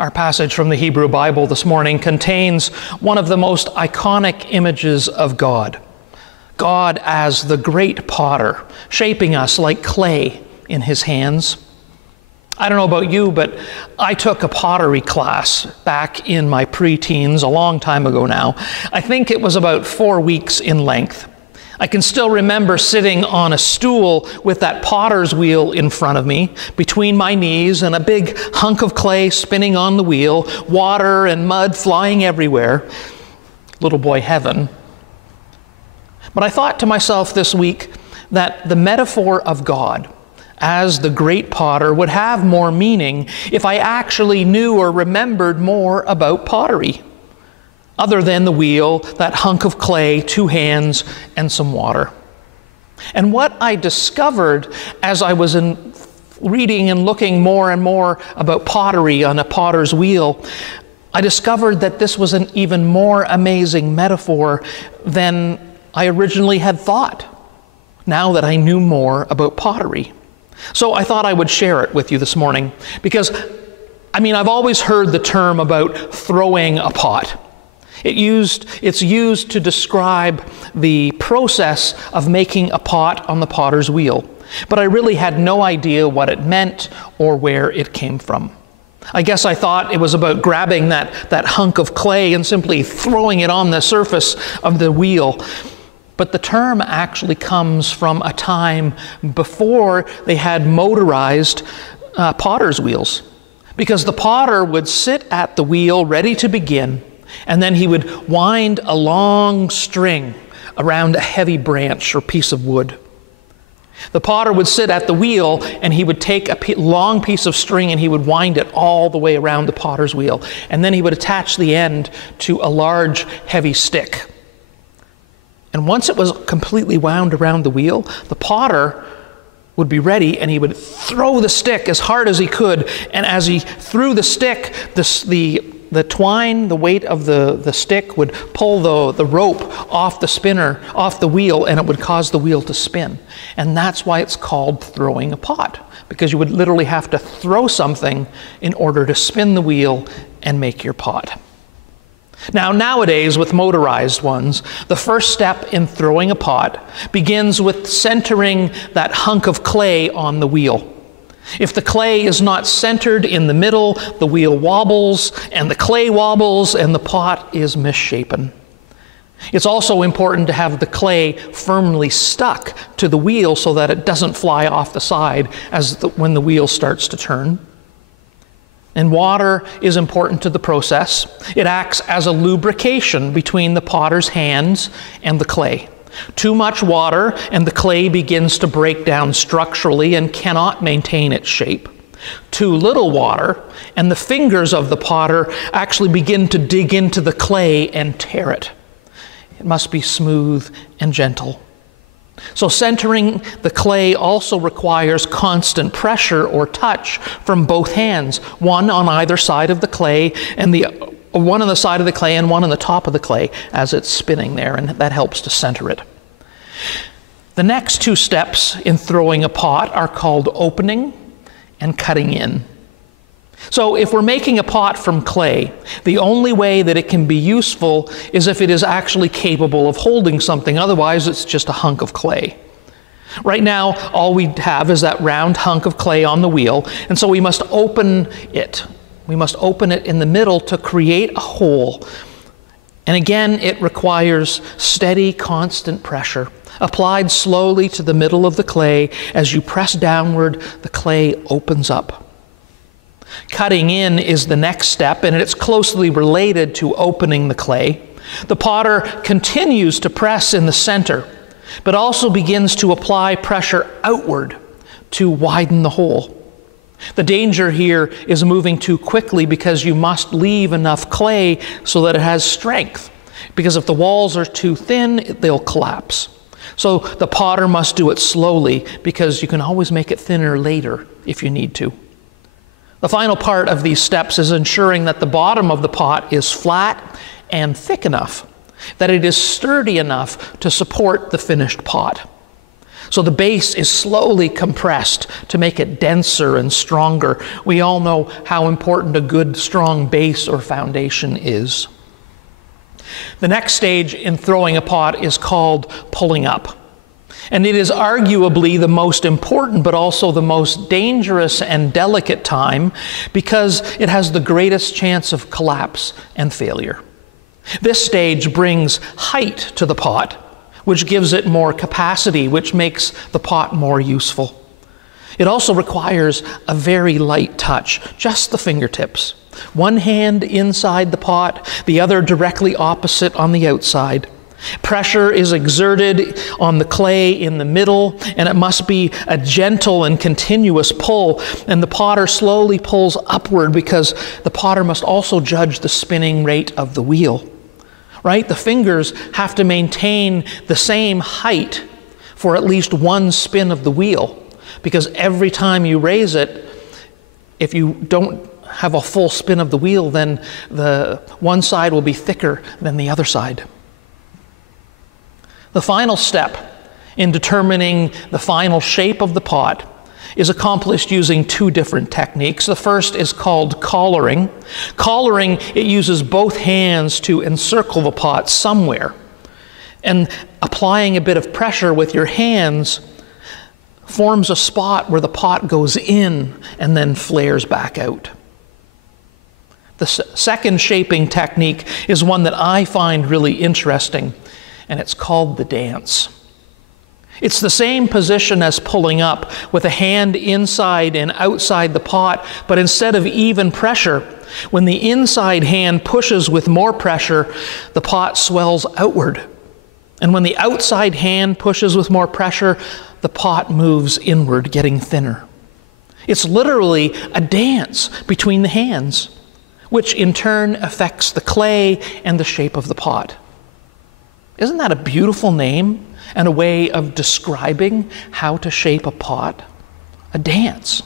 Our passage from the Hebrew Bible this morning contains one of the most iconic images of God. God as the great potter, shaping us like clay in his hands. I don't know about you, but I took a pottery class back in my pre-teens, a long time ago now. I think it was about 4 weeks in length. I can still remember sitting on a stool with that potter's wheel in front of me, between my knees, and a big hunk of clay spinning on the wheel, water and mud flying everywhere. Little boy heaven. But I thought to myself this week that the metaphor of God as the great potter would have more meaning if I actually knew or remembered more about pottery, other than the wheel, that hunk of clay, 2 hands, and some water. And what I discovered as I was reading and looking more and more about pottery on a potter's wheel, I discovered that this was an even more amazing metaphor than I originally had thought, now that I knew more about pottery. So I thought I would share it with you this morning because, I've always heard the term about throwing a pot. It's used to describe the process of making a pot on the potter's wheel, but I really had no idea what it meant or where it came from. I guess I thought it was about grabbing that hunk of clay and simply throwing it on the surface of the wheel. But the term actually comes from a time before they had motorized potter's wheels. Because the potter would sit at the wheel ready to begin, and then he would wind a long string around a heavy branch or piece of wood. The potter would sit at the wheel, and he would take a long piece of string and he would wind it all the way around the potter's wheel. And then he would attach the end to a large, heavy stick. And once it was completely wound around the wheel, the potter would be ready and he would throw the stick as hard as he could. And as he threw the stick, the twine, the weight of the stick would pull the rope off the spinner, off the wheel, and it would cause the wheel to spin. And that's why it's called throwing a pot, because you would literally have to throw something in order to spin the wheel and make your pot. Now, nowadays, with motorized ones, the first step in throwing a pot begins with centering that hunk of clay on the wheel. If the clay is not centered in the middle, the wheel wobbles, and the clay wobbles, and the pot is misshapen. It's also important to have the clay firmly stuck to the wheel so that it doesn't fly off the side when the wheel starts to turn. And water is important to the process. It acts as a lubrication between the potter's hands and the clay. Too much water and the clay begins to break down structurally and cannot maintain its shape. Too little water and the fingers of the potter actually begin to dig into the clay and tear it. It must be smooth and gentle. So centering the clay also requires constant pressure or touch from both hands, one on either side of the clay, and one on the side of the clay and one on the top of the clay as it's spinning there, and that helps to center it. The next 2 steps in throwing a pot are called opening and cutting in. So if we're making a pot from clay, the only way that it can be useful is if it is actually capable of holding something. Otherwise, it's just a hunk of clay. Right now, all we have is that round hunk of clay on the wheel, and so we must open it. We must open it in the middle to create a hole. And again, it requires steady, constant pressure, applied slowly to the middle of the clay. As you press downward, the clay opens up. Cutting in is the next step, and it's closely related to opening the clay. The potter continues to press in the center, but also begins to apply pressure outward to widen the hole. The danger here is moving too quickly because you must leave enough clay so that it has strength, because if the walls are too thin, they'll collapse. So the potter must do it slowly because you can always make it thinner later if you need to. The final part of these steps is ensuring that the bottom of the pot is flat and thick enough, that it is sturdy enough to support the finished pot. So the base is slowly compressed to make it denser and stronger. We all know how important a good, strong base or foundation is. The next stage in throwing a pot is called pulling up. And it is arguably the most important, but also the most dangerous and delicate time, because it has the greatest chance of collapse and failure. This stage brings height to the pot, which gives it more capacity, which makes the pot more useful. It also requires a very light touch, just the fingertips. One hand inside the pot, the other directly opposite on the outside. Pressure is exerted on the clay in the middle, and it must be a gentle and continuous pull, and the potter slowly pulls upward because the potter must also judge the spinning rate of the wheel. Right? The fingers have to maintain the same height for at least one spin of the wheel, because every time you raise it, if you don't have a full spin of the wheel, then the one side will be thicker than the other side. The final step in determining the final shape of the pot is accomplished using two different techniques. The first is called collaring. Collaring, it uses both hands to encircle the pot somewhere. And applying a bit of pressure with your hands forms a spot where the pot goes in and then flares back out. The second shaping technique is one that I find really interesting, and it's called the dance. It's the same position as pulling up, with a hand inside and outside the pot, but instead of even pressure, when the inside hand pushes with more pressure, the pot swells outward. And when the outside hand pushes with more pressure, the pot moves inward, getting thinner. It's literally a dance between the hands, which in turn affects the clay and the shape of the pot. Isn't that a beautiful name and a way of describing how to shape a pot? A dance.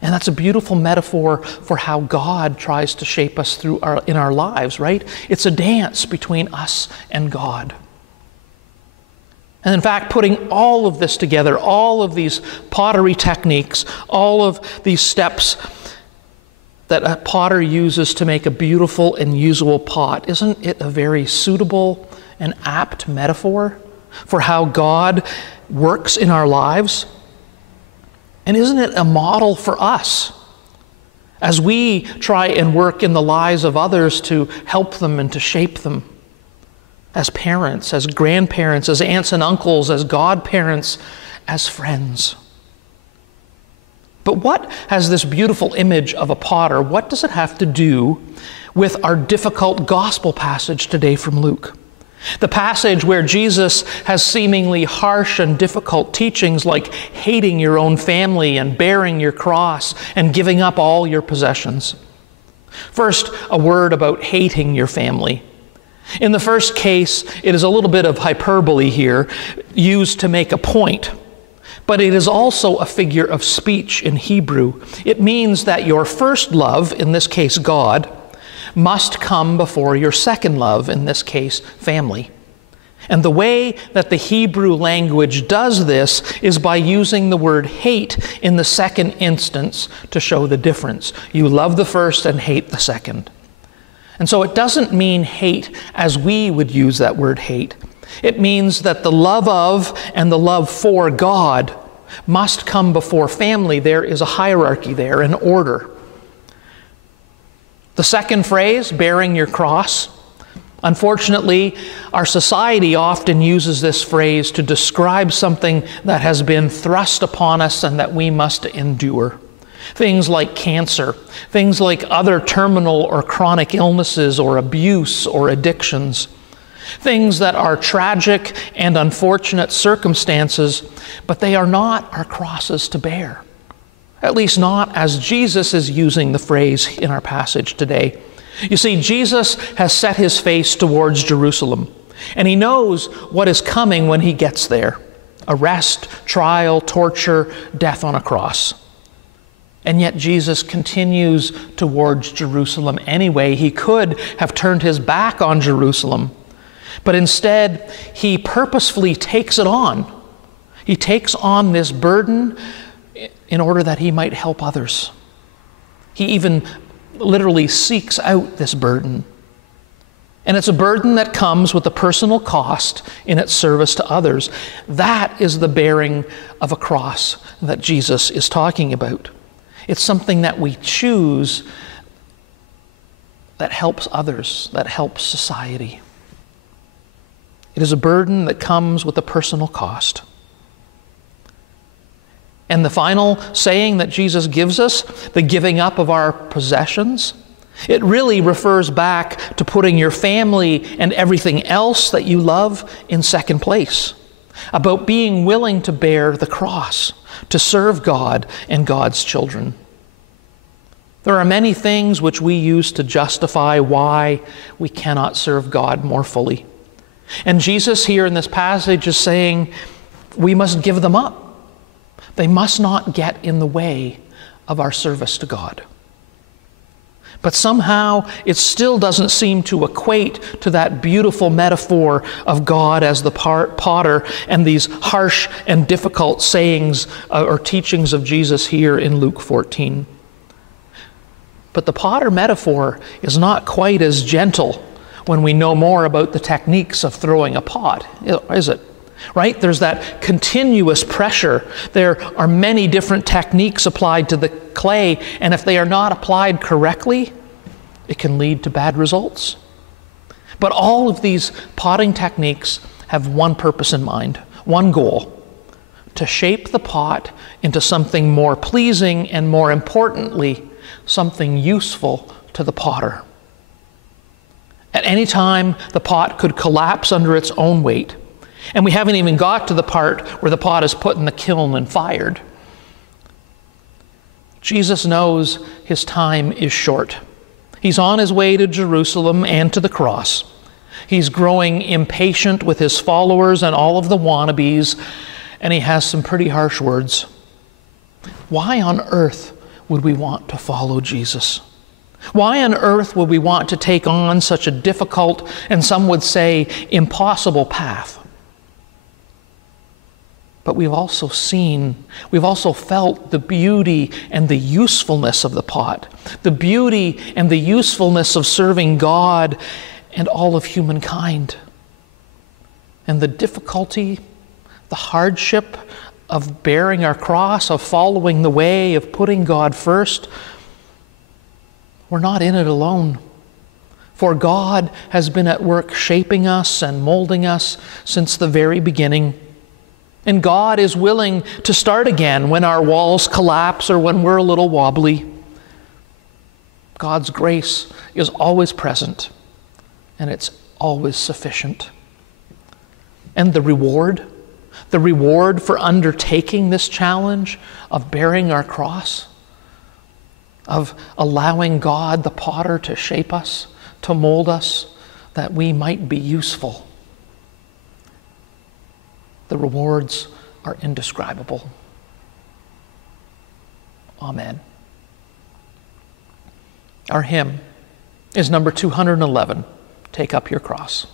And that's a beautiful metaphor for how God tries to shape us in our lives, right? It's a dance between us and God. And in fact, putting all of this together, all of these pottery techniques, all of these steps that a potter uses to make a beautiful and usable pot, isn't it a very suitable and apt metaphor for how God works in our lives? And isn't it a model for us as we try and work in the lives of others to help them and to shape them? As parents, as grandparents, as aunts and uncles, as godparents, as friends. But what has this beautiful image of a potter, what does it have to do with our difficult gospel passage today from Luke? The passage where Jesus has seemingly harsh and difficult teachings like hating your own family and bearing your cross and giving up all your possessions. First, a word about hating your family. In the first case, it is a little bit of hyperbole here, used to make a point. But it is also a figure of speech in Hebrew. It means that your first love, in this case God, must come before your second love, in this case family. And the way that the Hebrew language does this is by using the word hate in the second instance to show the difference. You love the first and hate the second. And so it doesn't mean hate as we would use that word hate. It means that the love of and the love for God must come before family. There is a hierarchy there, an order. The second phrase, bearing your cross. Unfortunately, our society often uses this phrase to describe something that has been thrust upon us and that we must endure. Things like cancer, things like other terminal or chronic illnesses or abuse or addictions. Things that are tragic and unfortunate circumstances, but they are not our crosses to bear. At least not as Jesus is using the phrase in our passage today. You see, Jesus has set his face towards Jerusalem, and he knows what is coming when he gets there. Arrest, trial, torture, death on a cross. And yet Jesus continues towards Jerusalem anyway. He could have turned his back on Jerusalem, but instead he purposefully takes it on He takes on this burden in order that he might help others. He even literally seeks out this burden. And it's a burden that comes with a personal cost in its service to others. That is the bearing of a cross that Jesus is talking about. It's something that we choose that helps others, that helps society. It is a burden that comes with a personal cost. And the final saying that Jesus gives us, the giving up of our possessions, it really refers back to putting your family and everything else that you love in second place, about being willing to bear the cross, to serve God and God's children. There are many things which we use to justify why we cannot serve God more fully. And Jesus here in this passage is saying we must give them up. They must not get in the way of our service to God. But somehow it still doesn't seem to equate to that beautiful metaphor of God as the potter and these harsh and difficult sayings or teachings of Jesus here in Luke 14. But the potter metaphor is not quite as gentle when we know more about the techniques of throwing a pot, is it? Right? There's that continuous pressure. There are many different techniques applied to the clay, and if they are not applied correctly, it can lead to bad results. But all of these potting techniques have one purpose in mind, one goal: to shape the pot into something more pleasing and, more importantly, something useful to the potter. At any time, the pot could collapse under its own weight. And we haven't even got to the part where the pot is put in the kiln and fired. Jesus knows his time is short. He's on his way to Jerusalem and to the cross. He's growing impatient with his followers and all of the wannabes, and he has some pretty harsh words. Why on earth would we want to follow Jesus? Why on earth would we want to take on such a difficult, and some would say impossible, path? But we've also felt the beauty and the usefulness of the pot, the beauty and the usefulness of serving God and all of humankind. And the difficulty, the hardship of bearing our cross, of following the way, of putting God first, we're not in it alone. For God has been at work shaping us and molding us since the very beginning. And God is willing to start again when our walls collapse or when we're a little wobbly. God's grace is always present, and it's always sufficient. And the reward for undertaking this challenge of bearing our cross, of allowing God the potter to shape us, to mold us, that we might be useful. The rewards are indescribable. Amen. Our hymn is number 211, Take Up Your Cross.